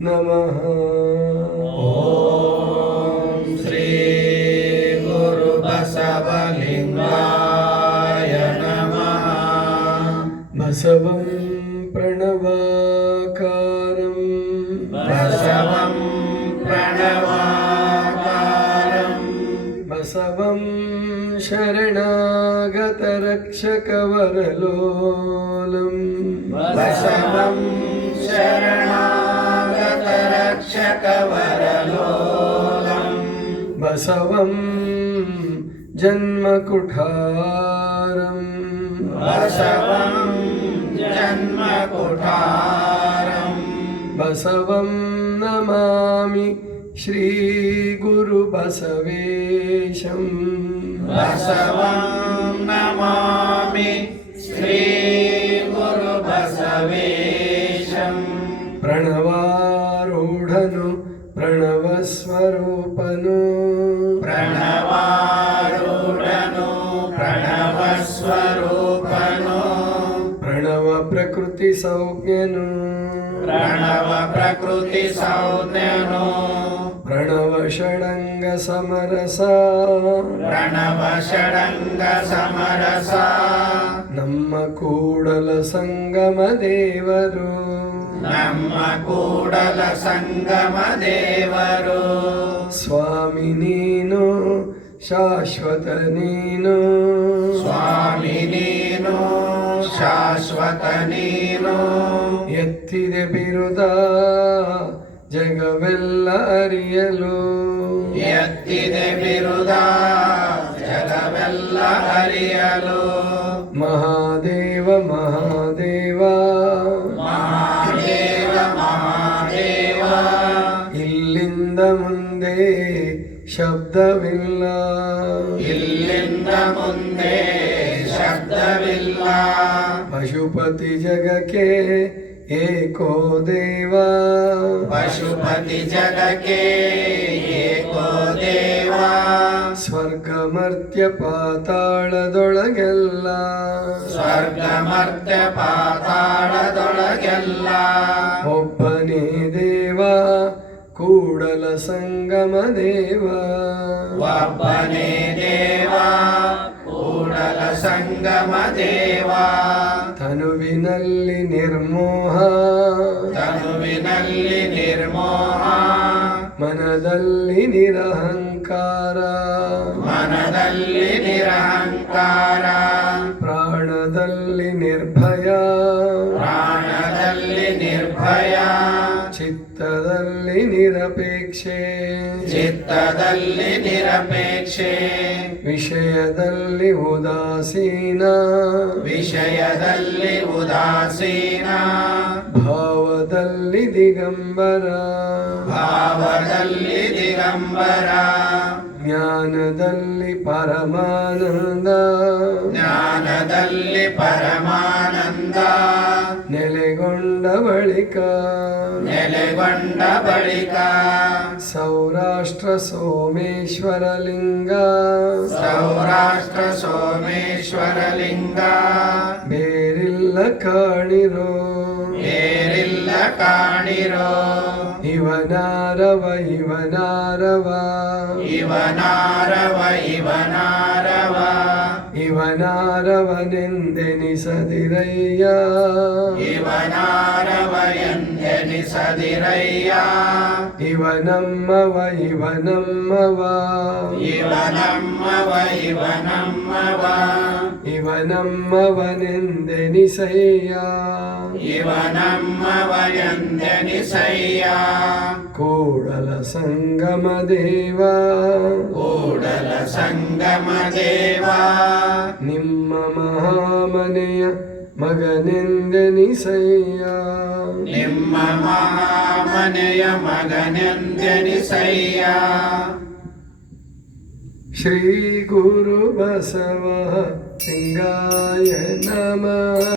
ನಮಃ. ಓಂ ಶ್ರೀ ಗುರು ಬಸವಲಿಂಗಾಯ ನಮಃ. ಬಸವಂ ಪ್ರಣವಾಕಾರಂ ಬಸವಂ ಪ್ರಣವಾಕಾರಂ ಬಸವಂ ಶರಣಾಗತರಕ್ಷಕವರಲೋಲಂ ಬಸವಂ ಶರಣಾಗತರಕ್ಷಕವರಲೋಲಂ ಬಸವಂ ಜನ್ಮಕುಠಾರಂ ಬಸವಂ ಜನ್ಮಕುಠಾರಂ ಬಸವಂ ನಮಾಮಿ ಶ್ರೀ ಗುರು ಬಸವೇಶಂ ಬಸವಂ ನಮಾಮಿ ಶ್ರೀ ಗುರು ಬಸವೇಶಂ. ಪ್ರಣವಾರೂಢನು ಪ್ರಣವಸ್ವರೂಪನು ಪ್ರಣವಾರೂಢನು ಪ್ರಣವಸ್ವರೂಪನು ಪ್ರಣವ ಪ್ರಕೃತಿ ಸಂಜ್ಞನು ಪ್ರಣವ ಪ್ರಕೃತಿ ಸಂಜ್ಞನು ಪ್ರಣವ ಷಡಂಗ ಸಮರಸ ಪ್ರಣವ ಷಡಂಗ ಸಮರಸ ನಮ್ಮ ಕೂಡಲ ಸಂಗಮ ದೇವರು ನಮ್ಮ ಕೂಡಲ ಸಂಗಮ ದೇವರು. ಸ್ವಾಮಿ ನೀನು ಶಾಶ್ವತ ನೀನು ಸ್ವಾಮಿ ನೀನು ಶಾಶ್ವತ ನೀನು ಎತ್ತಿದೆ ಬಿರುದ ಜಗವೆಲ್ಲ ಅರಿಯಲು ಎತ್ತಿದೆ ಬಿರುದ ಜಗವೆಲ್ಲ ಅರಿಯಲು. ಮಹಾದೇವ ಮಹಾದೇವ ಮಹಾದೇವ ಮಹಾದೇವ ಇಲ್ಲಿಂದ ಮುಂದೆ ಶಬ್ದವಿಲ್ಲ ಇಲ್ಲಿಂದ ಮುಂದೆ ಶಬ್ದವಿಲ್ಲ. ಪಶುಪತಿ ಜಗಕ್ಕೆ ಏಕೋ ದೇವ ಪಶುಪತಿ ಜಗಕ್ಕೆ ಏಕೋ ದೇವ ಸ್ವರ್ಗ ಮರ್ತ್ಯ ಪಾತಾಳದೊಳಗೆಲ್ಲ ಸ್ವರ್ಗ ಮರ್ತ್ಯ ಪಾತಾಳದೊಳಗೆಲ್ಲ ಒಬ್ಬನೇ ದೇವ ಕೂಡಲ ಸಂಗಮ ದೇವ ಒಬ್ಬನೇ ದೇವ ಕೂಡಲ ಸಂಗಮ ದೇವ. ತನುವಿನಲ್ಲಿ ನಿರ್ಮೋಹ ತನುವಿನಲ್ಲಿ ನಿರ್ಮೋಹ ಮನದಲ್ಲಿ ನಿರಹಂಕಾರ ಮನದಲ್ಲಿ ನಿರಹಂಕಾರ ಪ್ರಾಣದಲ್ಲಿ ನಿರ್ಭಯ ಪ್ರಾಣದಲ್ಲಿ ನಿರ್ಭಯ ಚಿತ್ತದಲ್ಲಿ ನಿರಪೇಕ್ಷೆ ಚಿತ್ತದಲ್ಲಿ ನಿರಪೇಕ್ಷೆ ವಿಷಯದಲ್ಲಿ ಉದಾಸೀನ ವಿಷಯದಲ್ಲಿ ಉದಾಸೀನ ಭಾವದಲ್ಲಿ ದಿಗಂಬರ ಭಾವದಲ್ಲಿ ದಿಗಂಬರ ಜ್ಞಾನದಲ್ಲಿ ಪರಮಾನಂದ ಜ್ಞಾನದಲ್ಲಿ ಪರಮಾನಂದ ನೆಲೆಗೊಂಡ ಬಳಿಕ ನೆಲೆಗೊಂಡ ಬಳಿಕ ಸೌರಾಷ್ಟ್ರ ಸೋಮೇಶ್ವರ ಲಿಂಗ ಸೌರಾಷ್ಟ್ರ ಸೋಮೇಶ್ವರ ಲಿಂಗ ಬೇರಿಲ್ಲ ಕಾಣಿರೋ ಬೇರಿಲ್ಲ ಕಾಣಿರೋ ಇವನಾರವ ಇವನಾರವ ಇವನಾರವ ಇವನಾರವ ಇವನಾರವನೆಂದೆನಿಸದಿರಯ್ಯ ಇವನಾರವ ಎಂದೆನಿಸದಿರಯ್ಯ ಇವನಮ್ಮವ ಇವನಮ್ಮವ ಇವನಮ್ಮವ ಇವನಮ್ಮವ ಇವನಮ್ಮವನೆಂದೆನಿಸಯ್ಯ ಇವನಮ್ಮವ ಎಂದೆನಿಸಯ್ಯ. ಕೂಡಲ ಸಂಗಮ ದೇವ ಕೂಡಲ ಸಂಗಮ ದೇವ ನಿಮ್ಮ ಮಹಾಮನೆಯ ಮಗನೆಂದೆನಿಸಯ್ಯ ನಿಮ್ಮ ಮಹಾಮನೆಯ ಮಗನೆಂದೆನಿಸಯ್ಯ. ಶ್ರೀ ಗುರು ಬಸವ ಲಿಂಗಾಯ ನಮಃ.